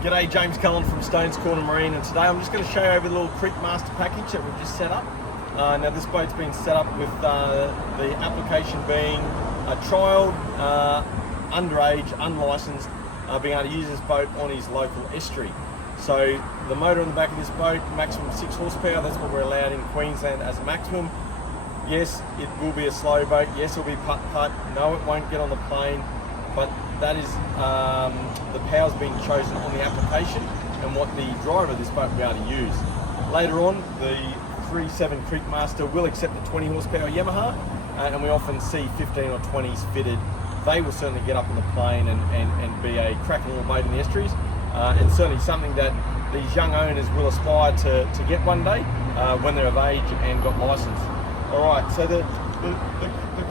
G'day, James Cullen from Stones Corner Marine, and today I'm just going to show you over the little Creek Masta package that we've just set up. Now this boat's been set up with the application being a child, underage, unlicensed, being able to use this boat on his local estuary. So the motor on the back of this boat, maximum 6 horsepower, that's what we're allowed in Queensland as a maximum. Yes, it will be a slow boat, yes it'll be putt-putt, no it won't get on the plane, but that is the power's being chosen on the application and what the driver of this boat will be able to use. Later on, the 3.7 Creek Masta will accept the 20 horsepower Yamaha, and we often see 15 or 20s fitted. They will certainly get up on the plane and be a cracking little boat in the estuaries, and certainly something that these young owners will aspire to get one day when they're of age and got licence. Alright, so the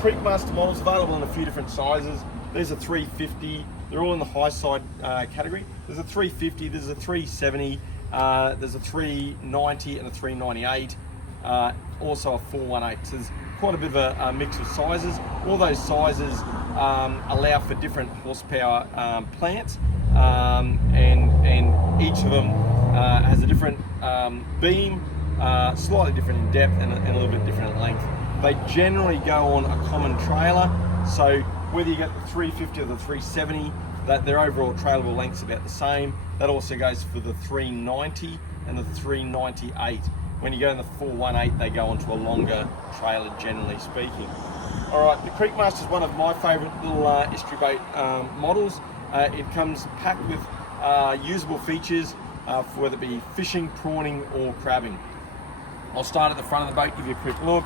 Creek Masta model's available in a few different sizes. There's a 350, they're all in the high side category. There's a 350, there's a 370, there's a 390 and a 398, also a 418. So there's quite a bit of a mix of sizes. All those sizes allow for different horsepower plants, and each of them has a different beam, slightly different in depth and a little bit different in length. They generally go on a common trailer, so whether you get the 350 or the 370, that their overall trailable length's about the same. That also goes for the 390 and the 398. When you go in the 418, they go onto a longer trailer, generally speaking. All right, the Creek Masta is one of my favourite little estuary boat models. It comes packed with usable features for whether it be fishing, prawning, or crabbing. I'll start at the front of the boat, give you a quick look.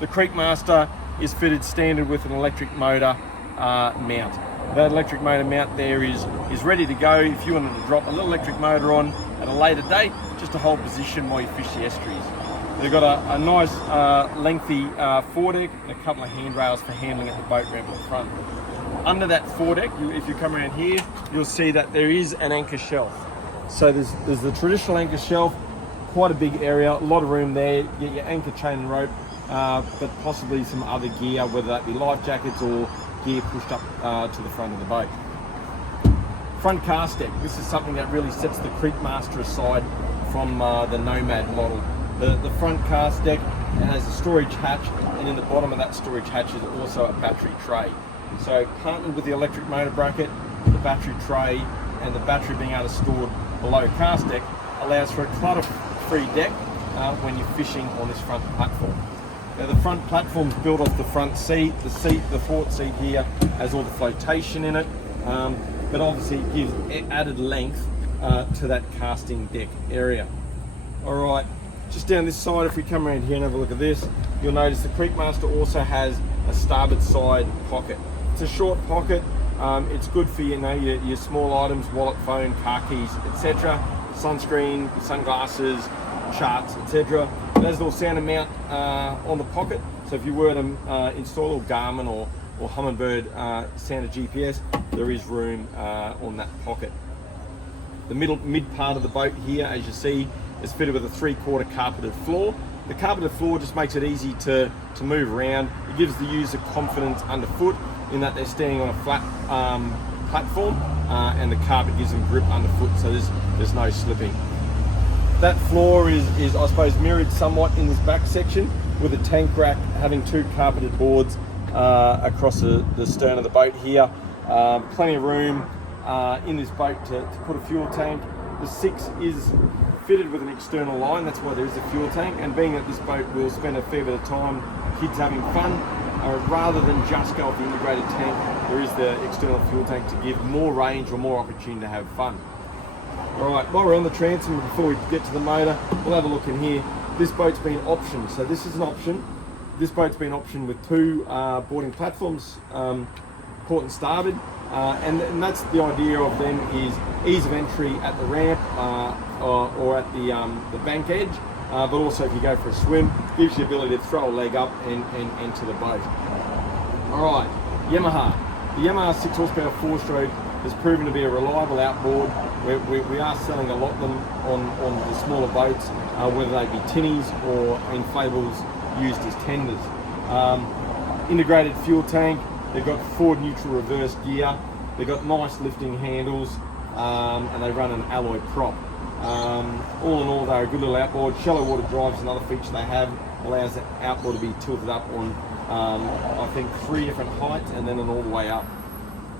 The Creek Masta is fitted standard with an electric motor mount. That electric motor mount there is ready to go if you wanted to drop a little electric motor on at a later date, just to hold position while you fish the estuaries. They've got a nice lengthy foredeck and a couple of handrails for handling at the boat ramp at the front. Under that foredeck, if you come around here, you'll see that there is an anchor shelf. So there's the traditional anchor shelf, quite a big area, a lot of room there. You get your anchor chain and rope, but possibly some other gear, whether that be life jackets or gear pushed up to the front of the boat. Front cast deck. This is something that really sets the Creek Masta aside from the Nomad model. The front cast deck has a storage hatch, and in the bottom of that storage hatch is also a battery tray. So partnered with the electric motor bracket, the battery tray, and the battery being able to store below cast deck allows for a clutter-free deck when you're fishing on this front platform. Now the front platform's built off the front seat. The port seat here has all the flotation in it, but obviously it gives added length to that casting deck area. All right, just down this side, if we come around here and have a look at this, you'll notice the Creek Masta also has a starboard side pocket. It's a short pocket. It's good for your small items, wallet, phone, car keys, etc. Sunscreen, sunglasses, charts, etc. There's a little sounder mount on the pocket, so if you were to install a Garmin or Humminbird sounder GPS, there is room on that pocket. The mid part of the boat here, as you see, is fitted with a 3/4 carpeted floor. The carpeted floor just makes it easy to move around. It gives the user confidence underfoot in that they're standing on a flat platform, and the carpet gives them grip underfoot, so there's no slipping. That floor is I suppose mirrored somewhat in this back section, with a tank rack having 2 carpeted boards across the stern of the boat here. Plenty of room in this boat to put a fuel tank. The 6 is fitted with an external line, that's why there is a fuel tank, and being that this boat will spend a fair bit of time kids having fun, rather than just go off the integrated tank, there is the external fuel tank to give more range or more opportunity to have fun. Alright, while we're on the transom, before we get to the motor, we'll have a look in here. This boat's been optioned, so this is an option. This boat's been optioned with 2 boarding platforms, port and starboard, and that's the idea of them is ease of entry at the ramp or at the bank edge, but also if you go for a swim, gives you the ability to throw a leg up and enter the boat. Alright, Yamaha. The Yamaha 6 horsepower 4-stroke has proven to be a reliable outboard. We are selling a lot of them on the smaller boats, whether they be tinnies or inflatables used as tenders. Integrated fuel tank. They've got forward neutral reverse gear. They've got nice lifting handles and they run an alloy prop. All in all, they're a good little outboard. Shallow water drive is another feature they have, allows the outboard to be tilted up on I think 3 different heights and then all the way up.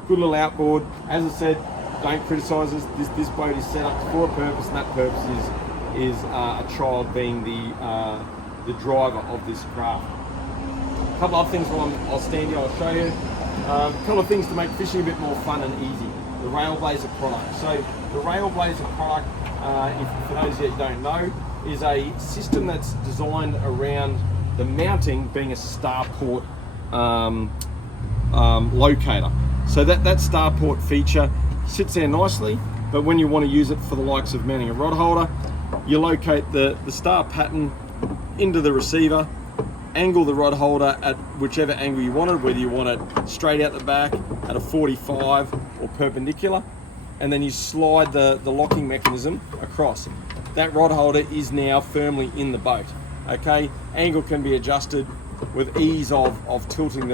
Good little outboard. As I said, don't criticise us. This boat is set up for a purpose, and that purpose is a child being the driver of this craft. A couple of things while I'll stand here, I'll show you. A couple of things to make fishing a bit more fun and easy. The Railblazer product. So the Railblazer product, for those of you that don't know, is a system that's designed around the mounting being a starport locator. So that starport feature sits there nicely, but when you want to use it for the likes of mounting a rod holder, you locate the star pattern into the receiver, angle the rod holder at whichever angle you want it, whether you want it straight out the back at a 45 or perpendicular, and then you slide the locking mechanism across. That rod holder is now firmly in the boat. Okay, angle can be adjusted with ease of tilting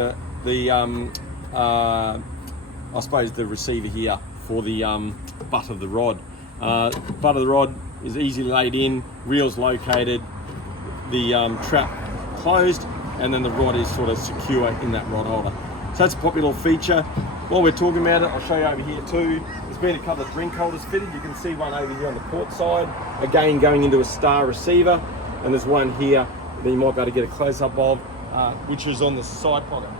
I suppose the receiver here for the butt of the rod. Butt of the rod is easily laid in, reels located, the trap closed, and then the rod is sort of secure in that rod holder. So that's a popular feature. While we're talking about it, I'll show you over here too. There's been a couple of drink holders fitted. You can see one over here on the port side, again going into a star receiver, and there's one here that you might be able to get a close-up of, which is on the side pocket.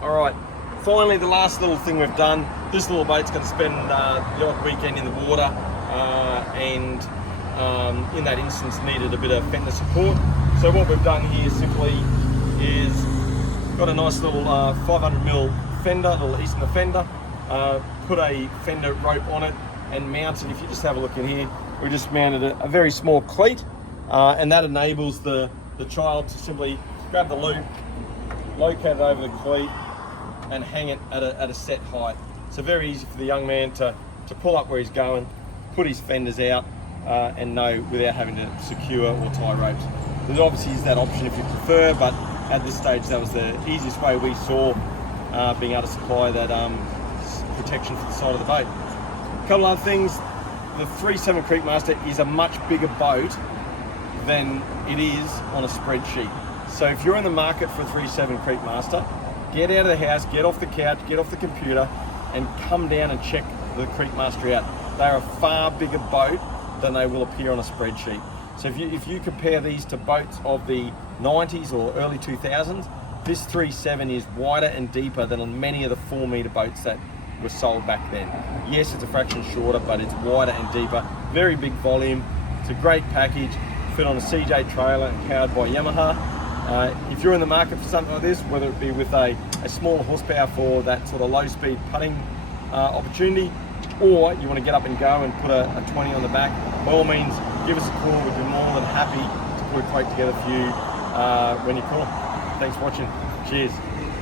All right, finally the last little thing we've done. This little boat's going to spend the odd weekend in the water, and in that instance needed a bit of fender support. So what we've done here simply is got a nice little 500mm fender, little Easterner fender, put a fender rope on it and mounted. If you just have a look in here, we just mounted a very small cleat, and that enables the child to simply grab the loop, locate it over the cleat, and hang it at a set height. So very easy for the young man to pull up where he's going, put his fenders out, and know without having to secure or tie ropes. There obviously is that option if you prefer, but at this stage that was the easiest way we saw being able to supply that protection for the side of the boat. A couple other things. The 3.7 Creek Masta is a much bigger boat than it is on a spreadsheet. So if you're in the market for a 3.7 Creek Masta, get out of the house, get off the couch, get off the computer, and come down and check the Creek Masta out. They're a far bigger boat than they will appear on a spreadsheet. So if you compare these to boats of the 90s or early 2000s, this 3.7 is wider and deeper than many of the 4-meter boats that were sold back then. Yes, it's a fraction shorter, but it's wider and deeper. Very big volume. It's a great package. Fit on a CJ trailer and powered by Yamaha. If you're in the market for something like this, whether it be with a smaller horsepower for that sort of low-speed putting opportunity, or you want to get up and go and put a 20 on the back, by all means, give us a call. We'd be more than happy to put a quote together for you when you call. Thanks for watching. Cheers.